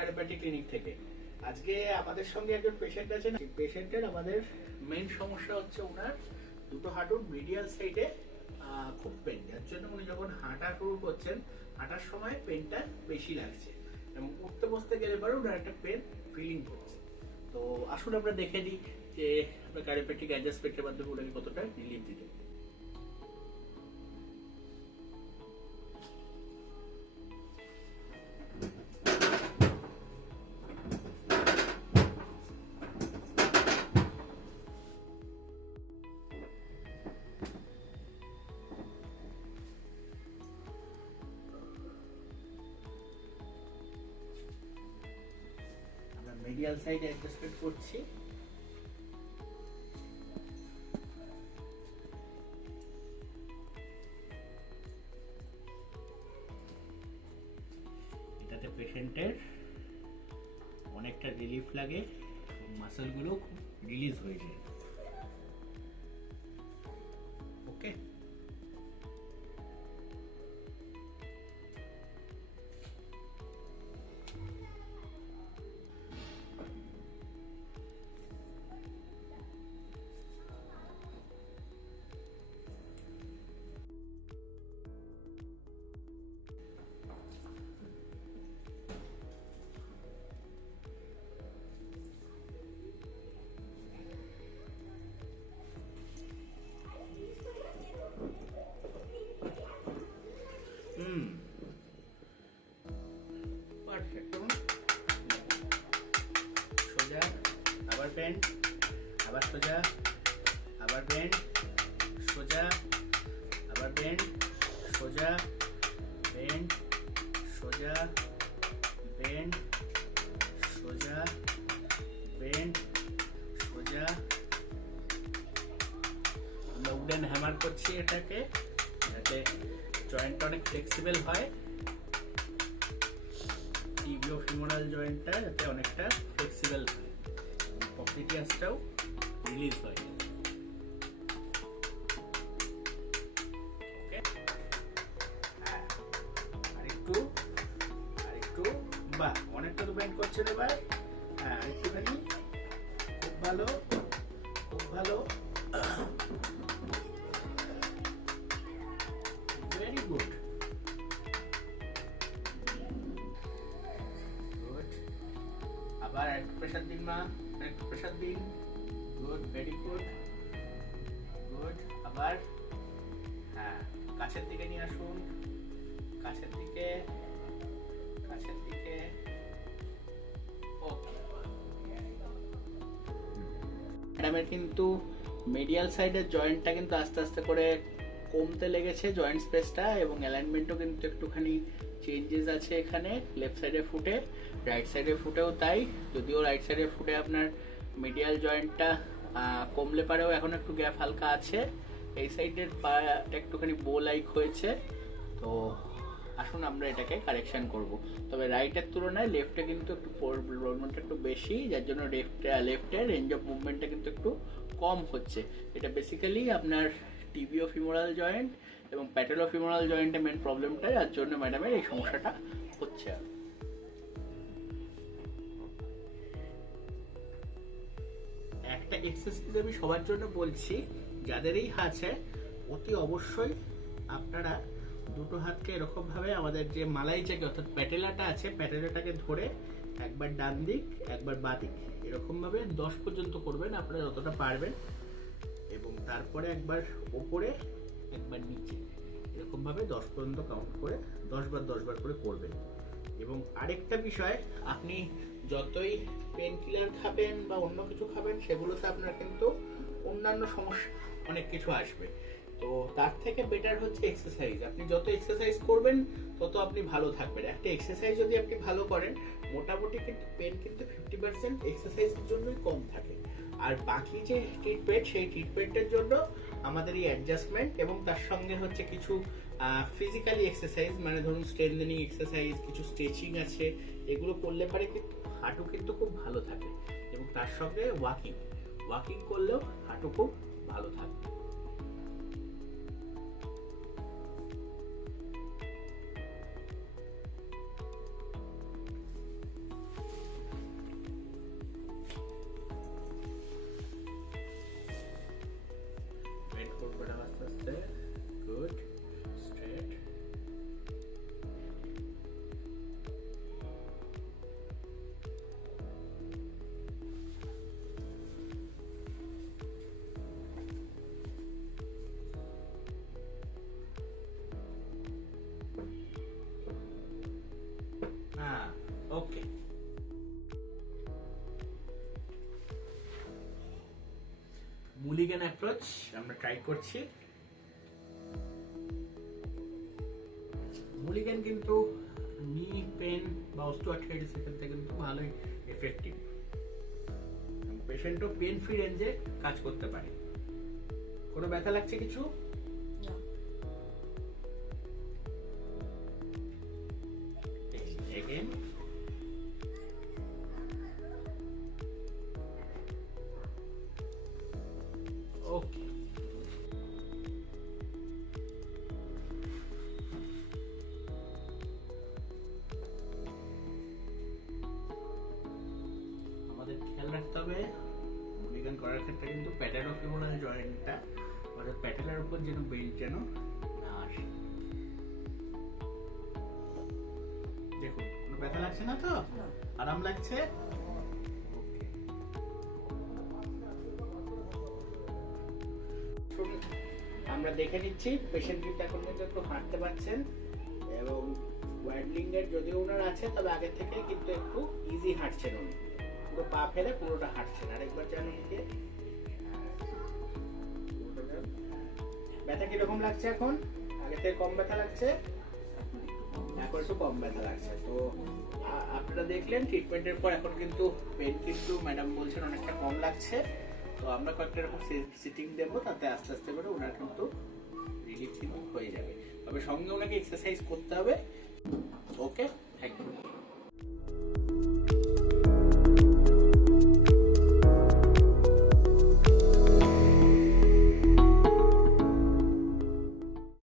কায়োপ্যাথি clinic থেকে। আজকে আমাদের সঙ্গে একজন পেশেন্ট আছেন। পেশেন্টের আমাদের মেইন সমস্যা হচ্ছে ওনার দুটো হাঁটুর মিডিয়াল সাইডে খুব পেন, যার জন্য উনি যখন হাঁটা শুরু করছেন হাঁটার সময় পেনটা বেশি লাগছে এবং উঠতে বসতে গেলে পরে ওনার একটা পেন ফিলিং হচ্ছে। তো আসলে আমরা দেখে নিই যে আমরা কায়োপ্যাথিক অ্যাডজাস্টমেন্টের মাধ্যমে ওনাকে কতটা রিলিফ দিতে পারি। মিডিয়াল সাইড অ্যাডজাস্টমেন্ট করছি। এটাতে পেশেন্টের অনেকটা রিলিফ লাগে, মাসেলগুলো খুব রিলিজ হয়ে যায়। ওকে, পারফেক্ট। সোজা, আবার বেন্ড, আবার সোজা, আবার বেন্ড, সোজা, আবার বেন্ড, সোজা, বেন্ড, সোজা, বেন্ড, সোজা, বেন্ড, সোজা। আমরা উডেন হ্যামার করছি এটাকে, যাতে জয়েন্টটা অনেক ফ্লেক্সিবল হয়, টিবিও ফিমোরাল জয়েন্টটা যাতে অনেকটা ফ্লেক্সিবল হয়, পপলিটিয়াসটাও রিলিজ হয়। ওকে, আরেকটু আরেকটু, বাহ, অনেকটা তো বেন্ড করছেন এবার। হ্যাঁ, আরেকটুখানি, খুব ভালো, খুব ভালো, ভেরি গুড। আবার একটু প্রেসার দিন মা, একটু প্রেসার দিন। Good, very good, good. আবার হ্যাঁ, কাছের দিকে নিয়ে আসুন, কাছের দিকে, কাছের দিকে। ওকে, ম্যাডামের কিন্তু মিডিয়াল সাইডের জয়েন্টটা কিন্তু আস্তে আস্তে করে কমতে লেগেছে, জয়েন্ট স্পেসটা, এবং অ্যালাইনমেন্টও কিন্তু একটুখানি চেঞ্জেস আছে এখানে। লেফট সাইডের ফুটে, রাইট সাইডের ফুটেও তাই, যদিও রাইট সাইডের ফুটে আপনার মিডিয়াল জয়েন্টটা কমলে পারেও এখন একটু গ্যাপ হালকা আছে। এই সাইডের পাটা একটুখানি বো লাইক হয়েছে। তো আসুন আমরা এটাকে কারেকশন করব। তবে রাইটের তুলনায় লেফটে কিন্তু একটু প্রবলেমটা একটু বেশি, যার জন্য লেফটের রেঞ্জ অফ মুভমেন্টটা কিন্তু একটু কম হচ্ছে। এটা বেসিক্যালি আপনার টিবিও ফিমোরাল জয়েন্ট এবং প্যাটেলো ফিমোরাল জয়েন্টের মেন প্রবলেমটা, যার জন্য ম্যাডামের এই সমস্যাটা হচ্ছে। একটা এক্সারসাইজ আমি সবার জন্য বলছি, যাদের এই আছে অতি অবশ্যই আপনারা দুটো হাতকে এরকম ভাবে আমাদের যে মালাই চাকি অর্থাৎ প্যাটেলাটা আছে, প্যাটেলাটাকে ধরে একবার ডান দিক একবার বাঁ দিক এরকম ভাবে 10 পর্যন্ত করবেন আপনারা যতটা পারবেন, এবং তারপরে একবার ওপরে একবার নিচে এরকম ভাবে 10 পর্যন্ত কাউন্ট করে 10 বার 10 বার করে করবেন। এবং আরেকটা বিষয়, আপনি যতই পেন কিলার খাবেন বা অন্য কিছু খাবেন সেগুলোতে আপনার কিন্তু অন্যান্য সমস্যা অনেক কিছু আসবে। তো তার থেকে বেটার হচ্ছে এক্সারসাইজ। আপনি যত এক্সারসাইজ করবেন তত আপনি ভালো থাকবেন। একটা এক্সারসাইজ যদি আপনি ভালো করেন, মোটামুটি কিন্তু পেন কিন্তু 50% এক্সারসাইজের জন্যই কম থাকে। আর বাকি যে ট্রিটমেন্ট, সেই ট্রিটমেন্টের জন্য আমাদের এই অ্যাডজাস্টমেন্ট এবং তার সঙ্গে হচ্ছে কিছু ফিজিক্যালি এক্সারসাইজ, মানে ধরুন স্ট্রেনথেনিং এক্সারসাইজ, কিছু স্ট্রেচিং আছে, এগুলো করলে পারে কিন্তু হাঁটু কিন্তু খুব ভালো থাকে। এবং তার সঙ্গে ওয়াকিং করলেও হাঁটু খুব ভালো থাকবে। মুলিগান অ্যাপ্রোচ আমরা ট্রাই করছি। মুলিগান কিন্তু নি পেন বা অস্টিওআর্থ্রাইটিসের ক্ষেত্রে কিন্তু ভালোই এফেক্টিভ। পেশেন্টও পেন ফ্রি রেঞ্জে কাজ করতে পারে। কোনো ব্যথা লাগছে কিছু? Again. Okay. আমাদের খেয়াল রাখতে হবে মুলিগান করার ক্ষেত্রে কিন্তু প্যাটেলোফিমোরাল জয়েন্টটা অর্থাৎ প্যাটেলার উপর যেন বেল্ট যেন না আসে। দেখুন কোনো ব্যথা লাগছে না তো? আরাম লাগছে? আমরা দেখে নিচ্ছি পেশেন্ট কিন্তু এখন কিন্তু একটু হাঁটতে পারছেন এবং ওয়াডলিং এর যদিও ওনার আছে তবে আগে থেকে কিন্তু একটু ইজি হাঁটছেন উনি, পুরো পা ফেলে পুরোটা হাঁটছেন। আরেকবার চান উনিকে। ব্যথা কিরকম লাগছে এখন? আগে থেকে কম ব্যথা লাগছে? এখন একটু কম ব্যথা লাগছে। তো আপনারা দেখলেন ট্রিটমেন্টের পর এখন কিন্তু পেন কিন্তু ম্যাডাম বলছেন অনেকটা কম লাগছে। তো আমরা কয়েকটা এরকম সিটিং দেবো, তাতে আস্তে আস্তে করে ওনার কিন্তু রিলিফ কিন্তু হয়ে যাবে। তবে সঙ্গে ওনাকে এক্সারসাইজ করতে হবে। ওকে, থ্যাংক ইউ।